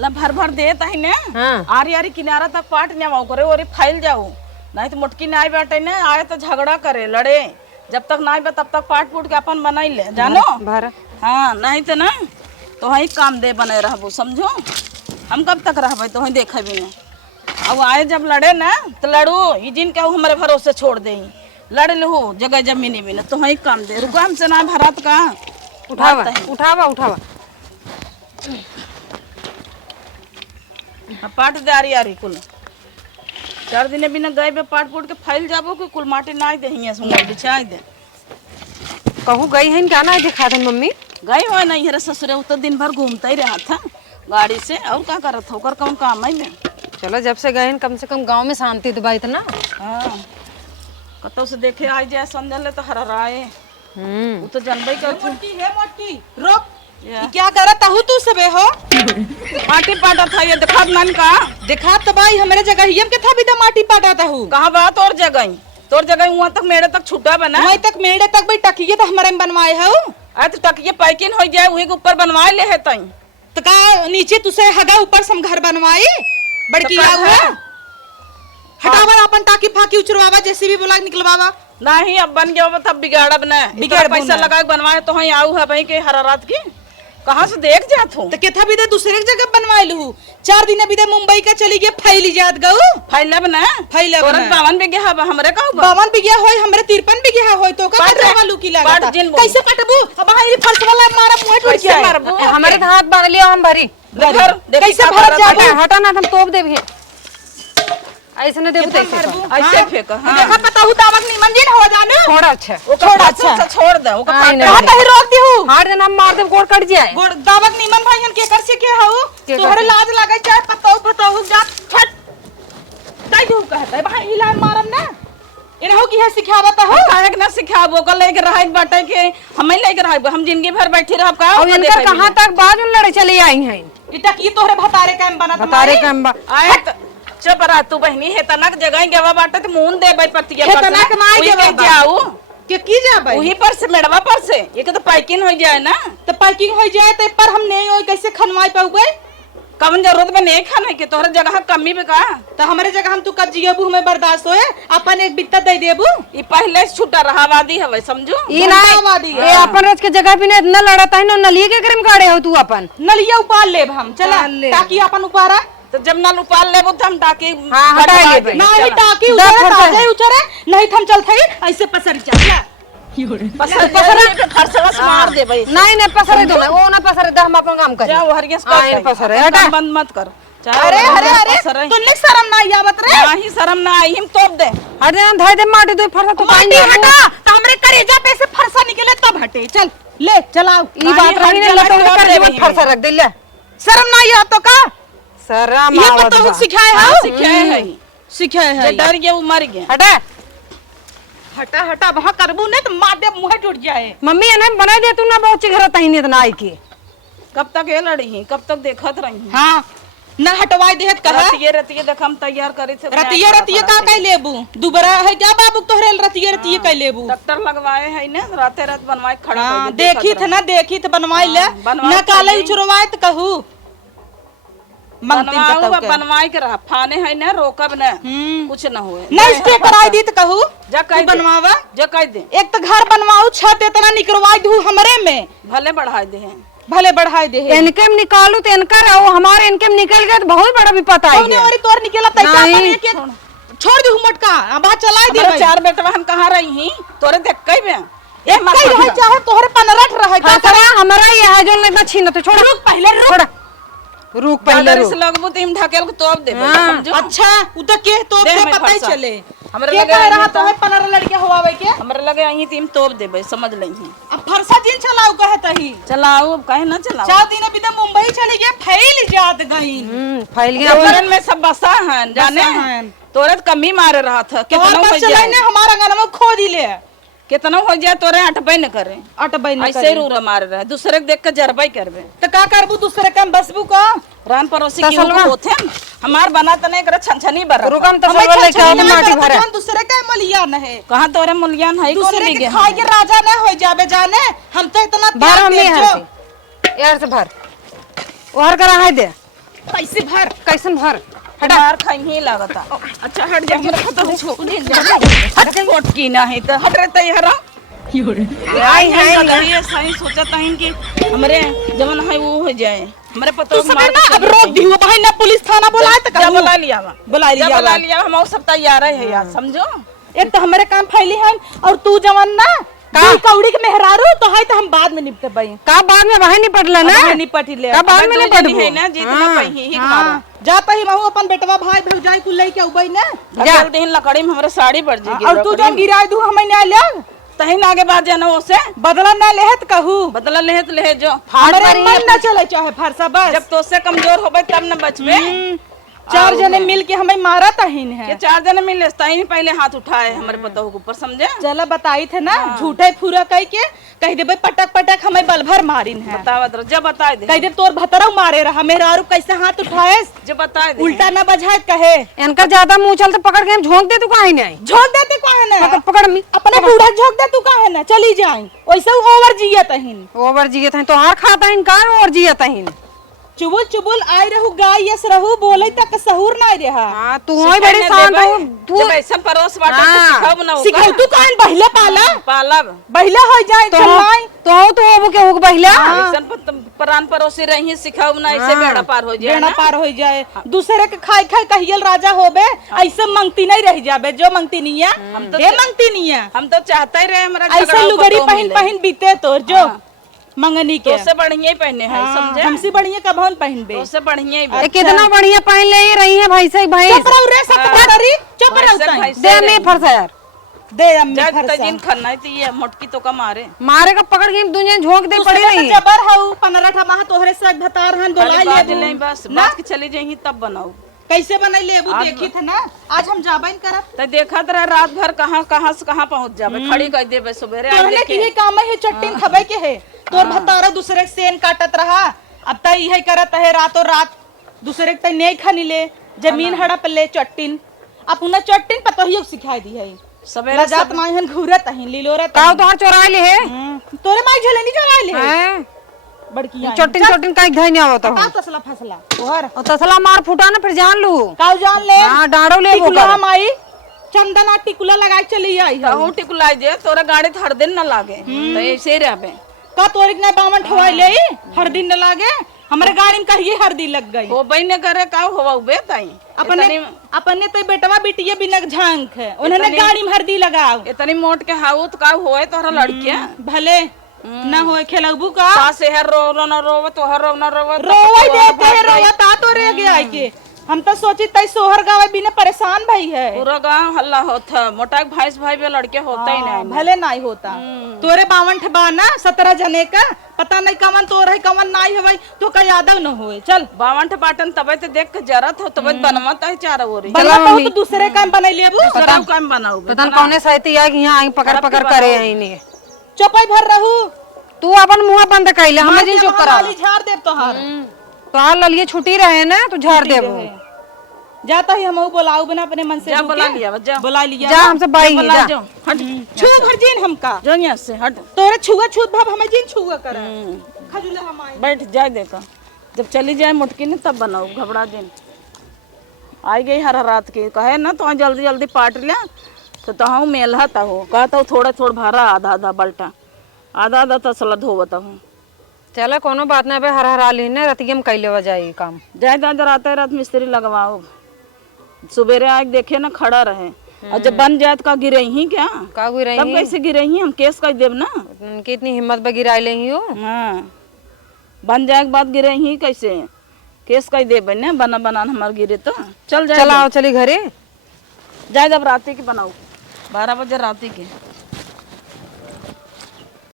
ला भर भर दे तही ने हाँ। आरी आरी किनारा तक पाट ने वाओ करे और फैल जाओ नहीं तो मोटकी नाई बैठे ने आए तो झगड़ा करे लड़े जब तक नाई बे तब तक पाट फूट के अपन बनाई ले जानो भर हाँ नहीं तो ना तो वही काम दे बने रहबो समझो हम कब तक रहबे तो वही देखे भी नहीं अब आए जब लड़े ना तो लड़ो ये जिन के हमारे भरोसे छोड़ दे लड़ लो जगह जमीनी भी ना तो वही काम दे रुको हमसे ना भरत का उठावा उठावा उठावा पाट दे आरी आरी कुल 4 दिन बिना गए बे पाट फूट के फैल जाबो कि कुल माटी ना दे हिया सुंगल बिछाई दे कहूँ गई है क्या ना दिखा दे मम्मी गई हो नहीं हरे ससुरे तो दिन भर घूमता ही रहा था गाड़ी से और क्या करत होकर कौन काम है में चलो जब से गए हैं कम से कम गांव में शांति तो बात ना। हाँ कतो से देखे आई जाए संध्या ले तो हराए वो तो जानबे करती मोटकी रोक क्या करत हूँ तू सबे हो माटी पाटा था ये देखा नन का देखा तो भाई हमारे जगह ही के था भी तो माटी पाटा हूँ कहाँ बात और जगह वहाँ तक मेरे तक छुटा बना वहीं तक मेरे तक भाई टकिए तो हमारे में बनवाए हो अरे तो टकिए पैकिन हो जाए वही के ऊपर बनवाए ले है तई तो का नीचे तुसे हगा ऊपर सम घर बनवाई बड़की तो हुआ हटावा अपन टाकी फाकी उचरवावा जैसे भी बोला निकलवावा नहीं अब बन गया तब बिगाड़ब न बिगाड़ पैसा लगा बनवाए तो वही आऊ है भाई के हरा रात की कहाँ से देख जात हूँ तो केथा भी दे दूसरे जगह बनवाए लू 4 दिन अभी दे मुंबई का चली गई फैली जात गऊ फैलब न फैलब औरत 52 बिघा हमरे कहू 52 बिघा होय हमरे 53 बिघा होय तो का करवा लू की लागत कैसे कटबू अब हाई फर्श वाला मारा मुंह टूट गया मारबू हमारे तो हाथ बांध लियो हम भरी कैसे भर जाबू हटा ना हम तोप देबे ऐसे न देबू तैसे ऐसे फेंक हां देखा पता हूं दावत निमन दिन हो जाने थोड़ा अच्छा छोड़ अच्छा छोड़ दे ओका कहां कहीं रोक दी हूं हार देना हम मार दे गोड़ कट जाए गोड़ दावत निमन भाई हम के कर से के हूं तोहरे लाज लागे चाहे पता हो जा फट दाई हूं कहता है भाई इला मारम ना इनहो की है सिखावत हो काहे ना सिखाबो को लेके रहे बाटे के हमें लेके रहे हम जिंदगी भर बैठे रहब का और इनका कहां तक बाज में लड़े चली आई हैं इटा की तोहरे भतारे काम बनत भतारे काम आए चुप रह तू बहनी है तनक जगह गवा बाटे तो मुंह दे भाई पतिया पर तनक माई के जाऊ के की जाबे वही पर से मेड़वा पर से ये के तो पैकिंग हो जाए ना तो पैकिंग हो जाए तो पर हम नहीं होई कैसे खनवाई पाऊगे कवन जरूरत में नहीं खाने के तोहरे जगह कमी पे का तो हमारे जगह हम तू कब जियबू हमें बर्दाश्त होए अपन एक बित्ता दे देबू ये पहले से छूटा रहा वादी हवे समझो ई ना ये अपन रोज के जगह भी इतना लड़ता है ना नलिए के क्रम काढ़े हो तू अपन नलिया उपाल लेब हम चला ताकि अपन उपारा तो जब नल उपाल लेबो तो हम टाकी हां हटा ले नहीं टाकी उचरे ताजे उचरे नहीं हम चलते ऐसे पसर जा पसर पे खर्चवा से मार दे भाई नहीं पसरे दो वो ना पसरे दे हम अपन काम कर जा वो हरियस कर पसरे हटा बंद मत कर अरे अरे अरे तूने शर्म ना आवत रे नहीं शर्म ना आई हम तोप दे हटे ना धर दे माटी दो फरसा तो माटी हटा तो हमरे करेजा पे से फरसा निकले तब हटे चल ले चलाओ ई बात रही ने लटो कर दे फरसा रख दे ले शर्म ना आ तो का शर्म ये आवत तो सिखाए है सिखाए है डर गया वो मर गया हटा हटा हटा वहां करबू नहीं तो मार दे मुंह टूट जाए मम्मी ने बना दे तू ना बहुत चिघरा तही इतना आई के कब तक ये लड़ी है कब तक देखत रही हां ना हटवाई देहत कहा रतिये देख हम तैयार करे थे रतिये का कह लेबू दुबरा है क्या बाबू तोहरे रतिये कह लेबू डॉक्टर लगवाए है ना राते रात बनवाए खड़ा देखी थे ना देखी थे बनवाई ले ना काले उचरवाए त कहू बनवाई के रहा फाने है ना रोकब ना कुछ ना हुए नहीं स्टे कराई दी त कहू जा कह बनवावा जा कह दे एक तो घर बनवाऊ छत इतना निकलवाई दू हमरे में भले बढ़ाई दे भले बढ़ाई दे इनके में निकालू तो इनका रहो हमारे इनके में निकल गया तो बहुत बड़ा विपत आई है और तोर निकला तैसा अपन छोड़ दू मटका अब चलाई दे 4 बेटवा हम कहां रही ही तोरे देख कई में एक कई रह चाहे तोहरे पनरठ रहे का हमारा ये है जो इतना छीन तो छोड़ रुक पहले रुक पहले रुक लगबो तो हम ढकेल को तोप दे समझो अच्छा उ तो के तोप दे पता ही चले हमरे लगे रहा तो है 15 लड़के होवावे के हमरे लगे अही तीन तोप देबे समझ लही अब फरसा जिन चलाऊ कहतही चलाओ अब कहे ना चलाओ 4 दिन अभी तो मुंबई चली गए फैल जात गई फैल गया शहरन में सब बसा हैं जाने तोरे कमी मारे रहा था कितना हो जाए ना हमारा गाना खो दिले कितना हो जाए तोरे अटबे न करे अटबे न ऐसे रूरा मारे रहे दूसरे के देख के जरबे करबे तो का करबू दूसरे काम बसबू का रान पड़ोसी की होथे हमार बना त नहीं करे छनछनी बर रुकम तो सब लेके माटी भरे दूसरे का मूल्यन है कहां तोरे मूल्यन है दूसरे के खाए के राजा न हो जाबे जाने हम तो इतना भर हम नहीं है यार से भर ओहर करा है दे पैसे भर। कैसन भर मार खाई ही लागता। अच्छा हट जा, हमरा पता है छोड़ दे जा। हट के वोट की ना है तो हट रे तैयार आई है ये सही सोचा ताहीं कि हमरे जवन है वो हो जाए। हमरे पता तू समय ना अब रोक दी भाई ना, पुलिस थाना बुलाए तो जब बुला लिया बुला लिया हम सब तैयार है यार, समझो। एक तो हमारे काम फैली है और तू जवन ना का कौड़ी के मेहरारू तो है तो हम बाद में निपटे भाई का बाद में वही नहीं पड़ला ना, निपट ले का बाद में नहीं पड़बो है ना, जितना पही ही मारो जाता ही महू अपन बेटवा भाई भौजाई कुल लेके उबई ना जल दिन लकड़ी में हमरे साड़ी पड़ जाएगी। और तू जब गिराए दू हमें ना ले तही आगे बात जाना ओसे बदला ना लेहत कहू, बदला लेहत ले जो हमारे मन ना चले चाहे फरसा बस। जब तो से कमजोर होबे तब न बचबे। चार जने मिल के हमें मारा तहीन है के 4 जने मिले तही पहले हाथ उठाए हमारे पता हो ऊपर, समझे। चला बताई थे ना झूठे फूरा कह के कह दे पटक पटक हमें बल भर मारिन है। बतावत रहो जब बता दे कह दे तोर भतरव मारे रहा मेहरारू कैसे हाथ उठाए जब बता दे उल्टा ना बजाए कहे इनका ज्यादा मुंह चलते पकड़ के झोंक दे तू काहे नहीं झोंक देते कहे ना पकड़ पकड़ मी अपने बूढ़ा झोंक दे तू कहे ना चली जाए वैसे ओवर जिया तहीन ओवर जियत है तो हार खाता है इनकार और जियत है चुबुल चुबुल आई रहू गाय यस रहू बोले तक सहूर ना रहा। हां तू होई बड़ी शांत हो तू जब ऐसा परोस बाटे तो सिखाव ना सिखाऊ तू कान बहिले पाला पालब बहिले हो जाए चलाई तो वो के हुक बहिला ऐसा प्राण परोसी रही सिखाव ना, ऐसे बेड़ा पार हो जाए बेड़ा पार हो जाए दूसरे के खाई खाई कहियल राजा होबे ऐसे मंगती नहीं रह जाबे जो मंगती नहीं है ये मंगती नहीं है। हम तो चाहते ही रहे हमारा ऐसे लुगड़ी पहन पहन बीते तोर जो मंगनी के उससे बढ़िया ही पहने हैं, समझे। हमसे बढ़िया कभन पहनबे उससे बढ़िया ही कितना बढ़िया पहन ले रही है भाई से भाई चुप रहो रे सकतारी चुप रहो दे में फरसा यार दे अम्मी जब फरसा तजिन खन्ना है तो ये मोटकी तो का मारे मारे का पकड़ के दुनिया झोंक दे पड़ी नहीं जबर हऊ 15 माह तोहरे से भतार हन बोला बाज ले ले बस बात के चली जाएगी तब बनाओ कैसे बनाई लेबू देखी थे ना आज हम जाबइन करब तो देखा तो रात भर कहाँ से कहाँ पहुंच जाबे, खड़ी कर देबे सवेरे आज तोहने की काम है चट्टीन खबे के है तोर भतारा दूसरे के सेन काटत रहा अब त यही करत है रातों रात दूसरे के नहीं खानी ले जमीन हड़प ले चट्टीन अपना चट्टीन पतोहियो सिखाई दी है सवेरे जात माहन घूरत है लीलोरत काऊ तो चोरा ले है तोरे माई झले नहीं चोरा ले हैं बड़की चोटिन चोटिन काई धई नहीं आवत का तसला फसला तोहर और तसला मार फुटा ना फिर जान लू काऊ जान ले हां डाड़ो ले वो टिकुला माई चंदना टिकुला लगाई चली आई है कहूं टिकुलाई जे तोरा गाड़ी तो हर दिन न लागे तो ऐसे ही रहबे का तोरे के 52 ठवाई ले हर दिन न लागे हमारे गाड़ी में कहिए हर दिन लग गई हो बई ने करे का होवा बे ताई अपने तो बेटवा बेटिया बिना झांक है उन्होंने गाड़ी में हर दिन लगाओ इतनी मोट के हाउ तो का होए तोरा लड़कियां भले ना होए खेलबू का सास है रो न रोवे तो हर रो न रोवे रोवे देते है रोवा ता तो रह गया है के हम तो सोची तई सोहर गावे बिना परेशान भाई है पूरा गांव हल्ला होता मोटा भाई भी लड़के होता ही नहीं भले नहीं होता तोरे 52 ठबाना 17 जने का पता नहीं कवन तोर है कवन नहीं है तो का यादव न होए चल 52 पाटन तबे तो देख के जरत हो तबे बनमत है चार ओरी बनवा तो दूसरे काम बनाई लेबू सराव काम बनाओ पता न कौने सहित आ कि यहां आई पकड़ पकड़ करे है इने चुपई भर रहू तू अपन मुंह बंद कइले हमें जिन चुप करा वाली झाड़ देब तोहार तोहार ललिए छुट्टी रहे ना तू झाड़ देबो जाता ही हम बुलाऊ बना अपने मन से जा बुला लिया जा बुला लिया जा हमसे बाई बुला जा जो हट छू भर जीन हमका जो यहाँ से हट तोरे छुआ छूत भाव हमें जीन छुआ करे खजुले हम आए बैठ जाए देखा जब चली जाए मुटकी ने तब बनाओ घबरा दिन आई गई हर रात के कहे ना तो जल्दी जल्दी पाट लिया तो हूँ मेलहा हो कहता थोड़ा थोड़ा भरा आधा आधा बल्टा आधा आधा तसला धोवता हूँ चलो कोनो बात ना बे हर हरा ली ने रतिये में कैले हो जाई काम जाए दादर आते रात मिस्त्री लगवाओ सुबेरे आग देखे ना खड़ा रहे और जब बन जाए तो का गिरे ही क्या का गिरई तब कैसे गिरे ही हम केस कर देव ना कितनी हिम्मत बे गिराई ले हो हाँ बन जाए के बाद गिरे ही कैसे केस कर देव ना बना बना हमार गिरे तो चल जाए चलाओ चली घरे जाए जब राती की बनाओ 12 बजे राती के